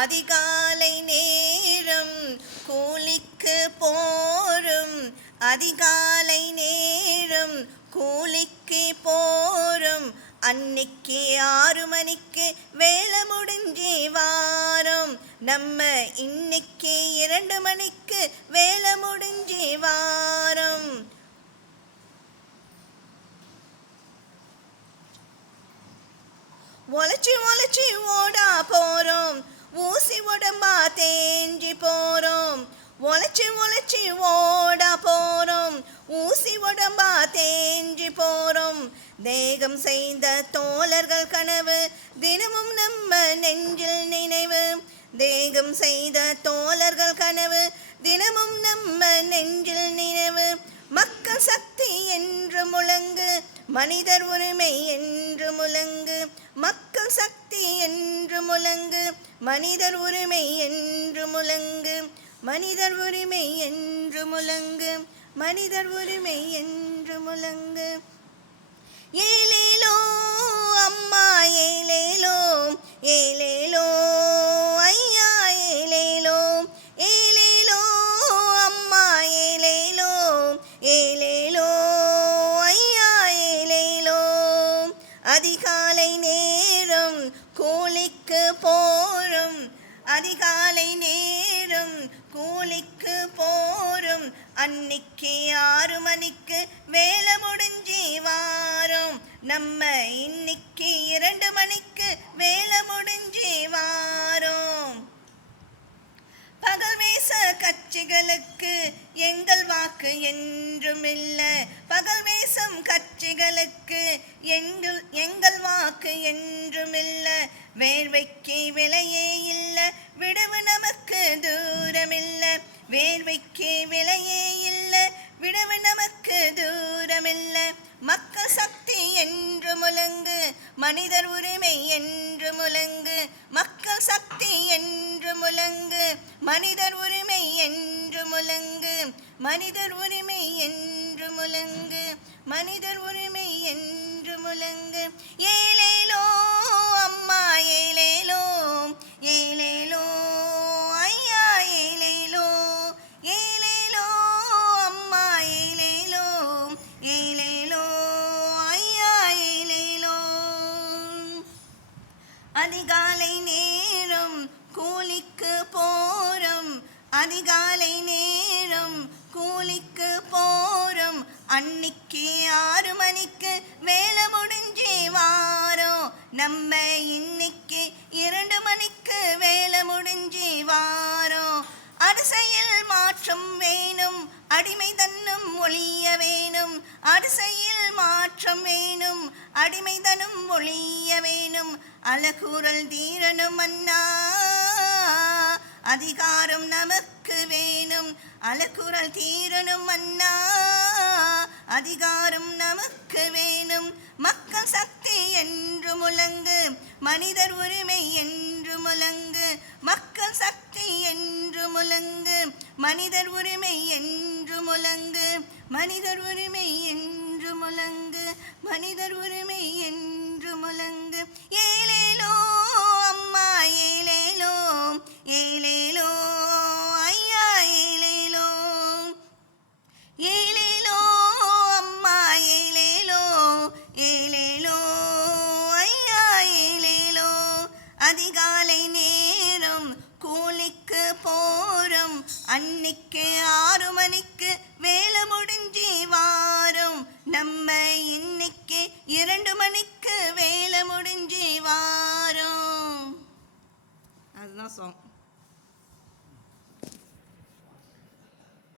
அதிகாலை நேரம் கூலிக்கு போரும், அதிகாலை நேரம் கூலிக்கு போரும். அன்னைக்கு 6 மணிக்கு வேலை முடிஞ்சு வாரம். நம்ம இன்னைக்கு 2 மணிக்கு வேலை முடிஞ்சு வாரம். ஒழைச்சி ஒழைச்சி ஓடா போறோம், ஊசி உடம்பா தேஞ்சி போறோம். ஒழைச்சி ஒழைச்சி ஓடா போறோம், ஊசி உடம்பா தேஞ்சி போறோம். தேகம் செய்த தோழர்கள் கனவு தினமும் நம்ம நெஞ்சில் நினைவு. தேகம் செய்த தோழர்கள் கனவு தினமும் நம்ம நெஞ்சில் நினைவு. மக்கள் சக்தி என்று முழங்கு, மனிதர் உரிமை என்று முழங்கு. மக்கள் சக்தி என்று முழங்கு, மனிதர் உரிமை என்று முழங்கு. மனிதர் உரிமை என்று முழங்கு, மனிதர் உரிமை என்று முழங்கு. ஏலேலோ அம்மா ஏலேலோ, ஏலேலோ ஐயா ஏலேலோ. ஏலேலோ அம்மா ஏலேலோ, ஏலேலோ ஐயா ஏலேலோ. அதிகாலை நேரம் கூலிக்கு போரும், அதிகாலை நேரம் கூலிக்கு போரும். அன்னைக்கு 6 மணிக்கு வேலை முடிஞ்சு வாரம். நம்ம இன்னைக்கு 2 மணிக்கு வேலை முடிஞ்சு வாரம். பகல் வேச கட்சிகளுக்கு எங்கள் வாக்கு என்றும் இல்லை. பகல் வேசம் கட்சிகளுக்கு எங்கள் வாக்கு என்றும் இல்லை. வேர்வைக்கு விலையே இல்லை, விடுவு நமக்கு தூரமில்லை. வேர்வைக்கு விலையே இல்லை, விடுவு நமக்கு தூரமில்லை. மக்கள் சக்தி என்று முழங்கு, மனிதர் உரிமை என்று முழங்கு. மக்கள் சக்தி என்று முழங்கு, மனிதர் உரிமை என்று முழங்கு. மனிதர் உரிமை என்று முழங்கு, மனிதர் உரிமை என்று முழங்கு. ஏலேலோ அம்மா ஏலேலோ, ஏலேலோ ஐயா ஏலேலோ. ஏலேலோ அம்மா ஏலேலோ, ஏலேலோ ஐயா ஏலேலோ. அதிகாலை நேரம் கூலிக்கு போரும், அதிகாலை நேரம் கூலிக்கு போரும். அன்னைக்கு 6 மணிக்கு வேலை முடிஞ்சு வாரம். நம்ம இன்னைக்கு 2 மணிக்கு வேலை முடிஞ்சு வாரம். அரிசையில் மாற்றம் வேணும், அடிமை தன்னும் ஒழிய வேணும். அரிசையில் மாற்றம் வேணும், அடிமை தன்னும் ஒழிய வேணும். அலகுரல் தீரனும் அண்ணா, அதிகாரம் நமக்கு வேணும். அலகுரல் தீரனும் அண்ணா, அதிகாரம் நமக்கு வேணும். மக்கள் சக்தி என்று முழங்கு, மனிதர் உரிமை என்று முழங்கு. மக்கள் சக்தி என்று முழங்கு, மனிதர் உரிமை என்று முழங்கு. மனிதர் உரிமை என்று முழங்கு, மனிதர் உரிமை என்று முழங்கு. ஏலேலோ அம்மா ஏலேலோ, ஏலேலோ ஐயா ஏலேலோ. ஏலேலோ அம்மா ஏலேலோ, ஏலேலோ ஐயா ஏலேலோ. அதிகாலை நேரம் கூலிக்கு போரும். அன்னைக்கு 6 மணிக்கு வேலை முடிஞ்சு வாரம். நம்ம இன்னைக்கு 2 மணிக்கு வேலை முடிஞ்சு வாரம். அதுதான் சாங்.